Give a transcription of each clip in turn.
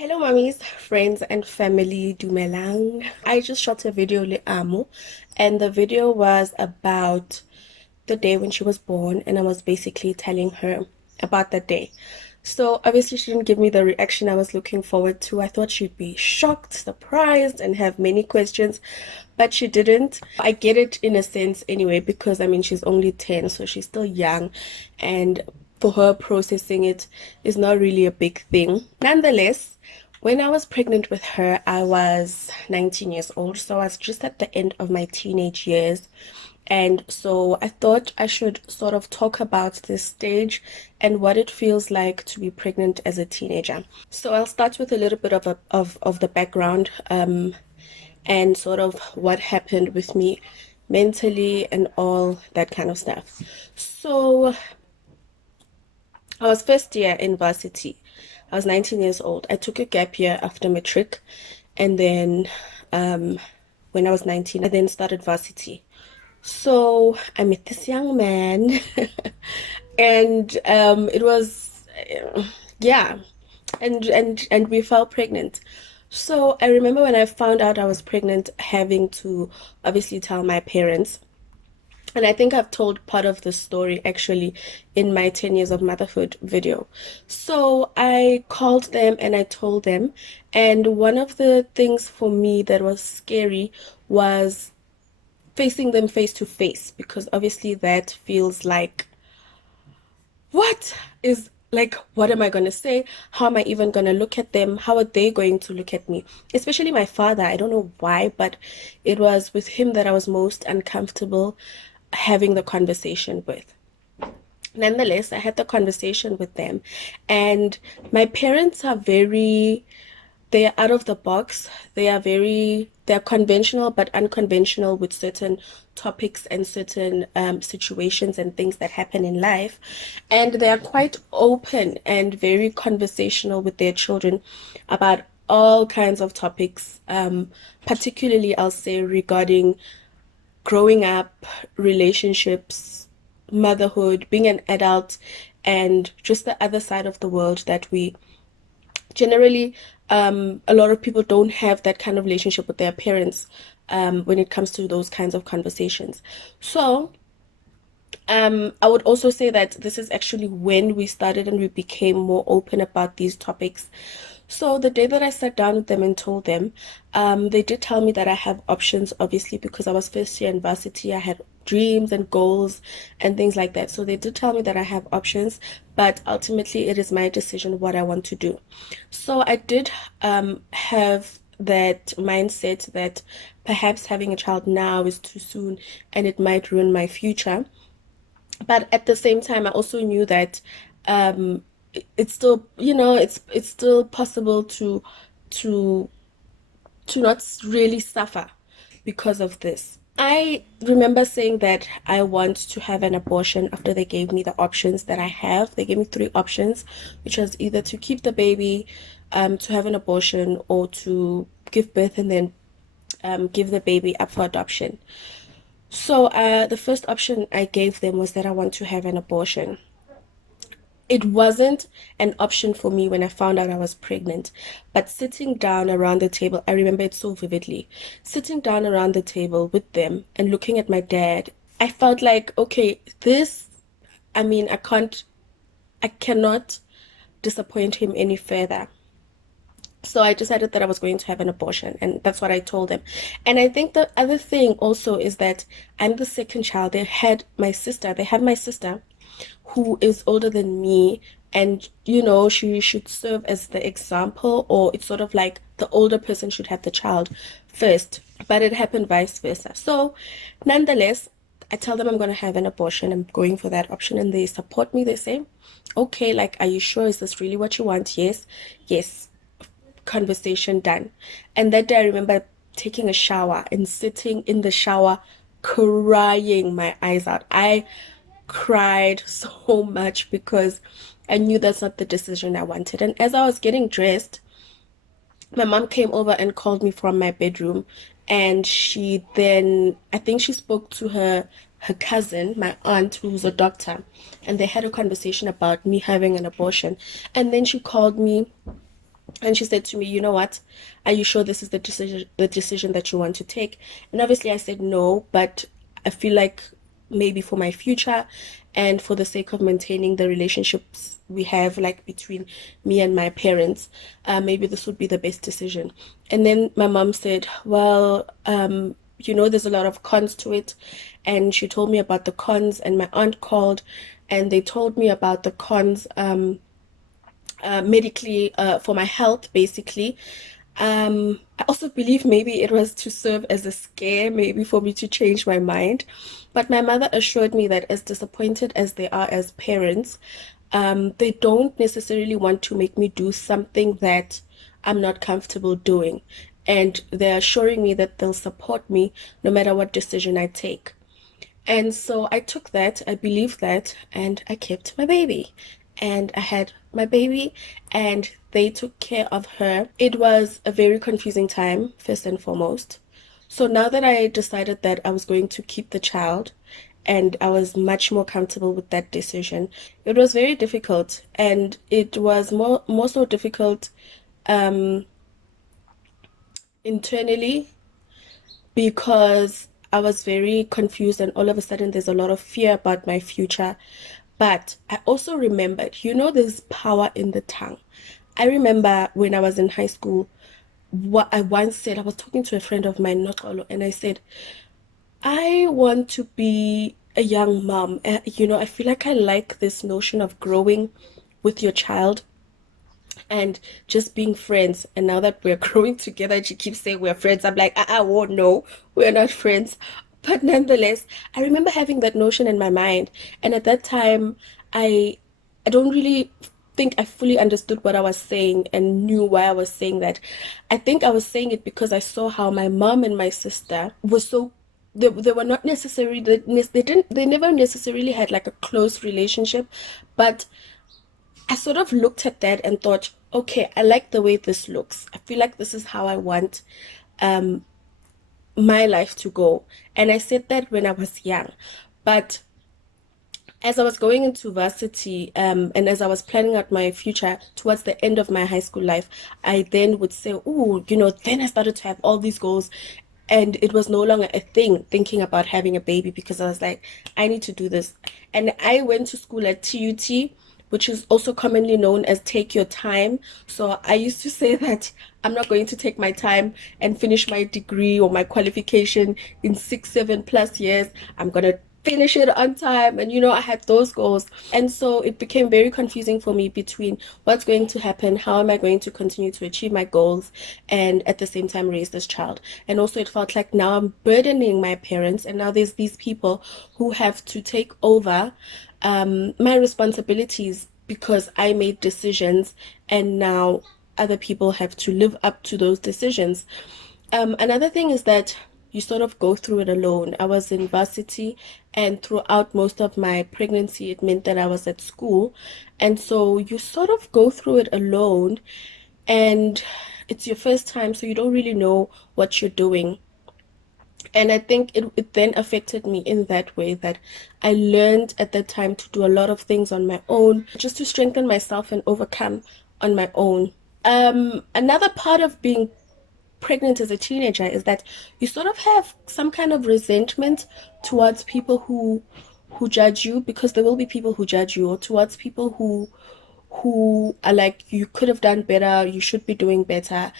Hello, mummies, friends, and family. Dumelang. I just shot a video le amo, and the video was about the day when she was born, and I was basically telling her about that day. So obviously she didn't give me the reaction I was looking forward to. I thought she'd be shocked, surprised, and have many questions, but she didn't. I get it in a sense anyway, because I mean she's only 10, so she's still young, and for her processing it is not really a big thing. Nonetheless, when I was pregnant with her, I was 19 years old, so I was just at the end of my teenage years. And so I thought I should sort of talk about this stage and what it feels like to be pregnant as a teenager. So I'll start with a little bit of the background, and sort of what happened with me mentally and all that kind of stuff. So I was first year in varsity. I was 19 years old. I took a gap year after matric, and then when I was 19, I then started varsity. So I met this young man, and it was yeah, and we fell pregnant. So I remember when I found out I was pregnant, having to obviously tell my parents. And I think I've told part of the story actually in my 10 years of motherhood video. So I called them and I told them. And one of the things for me that was scary was facing them face to face, because obviously that feels like, what is like, what am I going to say? How am I even going to look at them? How are they going to look at me? Especially my father. I don't know why, but it was with him that I was most uncomfortable having the conversation with. Nonetheless, I had the conversation with them, and my parents are very, they are out of the box. They're conventional but unconventional with certain topics and certain situations and things that happen in life. And they are quite open and very conversational with their children about all kinds of topics, particularly, I'll say, regarding growing up, relationships, motherhood, being an adult, and just the other side of the world that we generally, a lot of people don't have that kind of relationship with their parents, when it comes to those kinds of conversations. So I would also say that this is actually when we started and we became more open about these topics. So the day that I sat down with them and told them, they did tell me that I have options, obviously, because I was first year in varsity. I had dreams and goals and things like that. So they did tell me that I have options, but ultimately it is my decision what I want to do. So I did have that mindset that perhaps having a child now is too soon and it might ruin my future. But at the same time, I also knew that it's still, it's still possible to to not really suffer because of this. I remember saying that I want to have an abortion after they gave me the options that I have. They gave me three options, which was either to keep the baby, to have an abortion, or to give birth and then give the baby up for adoption. So the first option I gave them was that I want to have an abortion. It wasn't an option for me when I found out I was pregnant. But sitting down around the table, I remember it so vividly. Sitting down around the table with them and looking at my dad, I felt like, okay, this, I mean, I cannot disappoint him any further. So I decided that I was going to have an abortion, and that's what I told them. And I think the other thing also is that I'm the second child. They have my sister who is older than me, and she should serve as the example, or it's sort of like the older person should have the child first, but it happened vice versa. So nonetheless, I tell them I'm going to have an abortion. I'm going for that option, and they support me. They say, okay, like, are you sure? Is this really what you want? Yes. Yes. Conversation done. And that day I remember taking a shower and sitting in the shower crying my eyes out. I cried so much because I knew that's not the decision I wanted. And as I was getting dressed, my mom came over and called me from my bedroom, and she then, I think she spoke to her cousin, my aunt, who's a doctor, and they had a conversation about me having an abortion. And then she called me And she said to me, you know what? Are you sure this is the decision that you want to take? And obviously I said no, but I feel like maybe for my future and for the sake of maintaining the relationships we have like between me and my parents, maybe this would be the best decision. And then my mom said, well, there's a lot of cons to it. And she told me about the cons, and my aunt called and they told me about the cons, medically, for my health, basically. I also believe maybe it was to serve as a scare, maybe for me to change my mind. But my mother assured me that as disappointed as they are as parents, they don't necessarily want to make me do something that I'm not comfortable doing. And they're assuring me that they'll support me no matter what decision I take. And so I took that, I believed that, and I kept my baby. And I had my baby, and they took care of her. It was a very confusing time, first and foremost. So now that I decided that I was going to keep the child, and I was much more comfortable with that decision, it was very difficult. And it was more so difficult um, internally, because I was very confused, and all of a sudden there's a lot of fear about my future. But I also remembered, there's power in the tongue. I remember when I was in high school, what I once said, I was talking to a friend of mine, Nokolo, and I said, I want to be a young mom. I feel like I like this notion of growing with your child and just being friends. And now that we're growing together and she keeps saying we're friends, I'm like, oh no, we're not friends. But nonetheless, I remember having that notion in my mind. And at that time, I I don't really think I fully understood what I was saying and knew why I was saying that. I think I was saying it because I saw how my mom and my sister were so, they were not necessarily, they never necessarily had like a close relationship, but I sort of looked at that and thought, okay, I like the way this looks. I feel like this is how I want um my life to go. And I said that when I was young. But as I was going into varsity, and as I was planning out my future towards the end of my high school life, I then would say, oh, then I started to have all these goals. And it was no longer a thing thinking about having a baby, because I was like, I need to do this. And I went to school at TUT, which is also commonly known as take your time. So I used to say that I'm not going to take my time and finish my degree or my qualification in 6, 7+ years. I'm going to finish it on time. And I had those goals. And so it became very confusing for me between what's going to happen, how am I going to continue to achieve my goals, and at the same time raise this child. And also it felt like now I'm burdening my parents, and now there's these people who have to take over my responsibilities because I made decisions, and now other people have to live up to those decisions. Another thing is that you sort of go through it alone. I was in varsity, and throughout most of my pregnancy, it meant that I was at school. And so you sort of go through it alone, and it's your first time, so you don't really know what you're doing. And I think it then affected me in that way that I learned at that time to do a lot of things on my own, just to strengthen myself and overcome on my own. Another part of being pregnant as a teenager is that you sort of have some kind of resentment towards people who judge you, because there will be people who judge you, or towards people who are like, you could have done better, you should be doing better.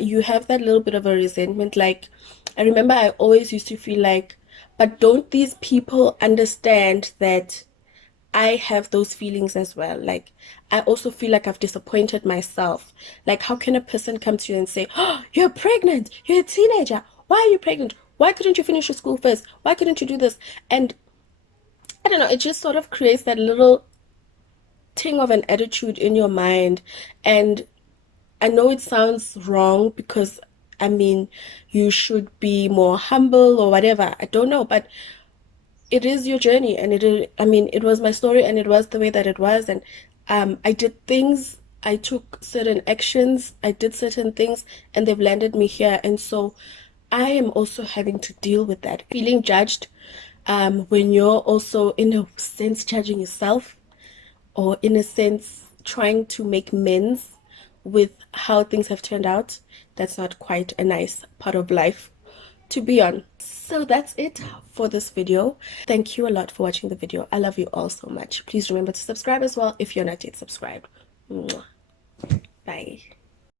You have that little bit of a resentment. Like, I remember I always used to feel like, but don't these people understand that I have those feelings as well? Like, I also feel like I've disappointed myself. Like, how can a person come to you and say, oh, you're pregnant, you're a teenager, why are you pregnant? Why couldn't you finish your school first? Why couldn't you do this? And I don't know, it just sort of creates that little ting of an attitude in your mind. And I know it sounds wrong, because I mean, you should be more humble or whatever. I don't know, but it is your journey, and I mean, it was my story, and it was the way that it was. And I did things, I took certain actions, I did certain things, and they've landed me here. And so I am also having to deal with that, feeling judged, when you're also in a sense judging yourself, or in a sense trying to make amends with how things have turned out, that's not quite a nice part of life to be on. So that's it for this video. Thank you a lot for watching the video. I love you all so much. Please remember to subscribe as well if you're not yet subscribed. Mwah. Bye.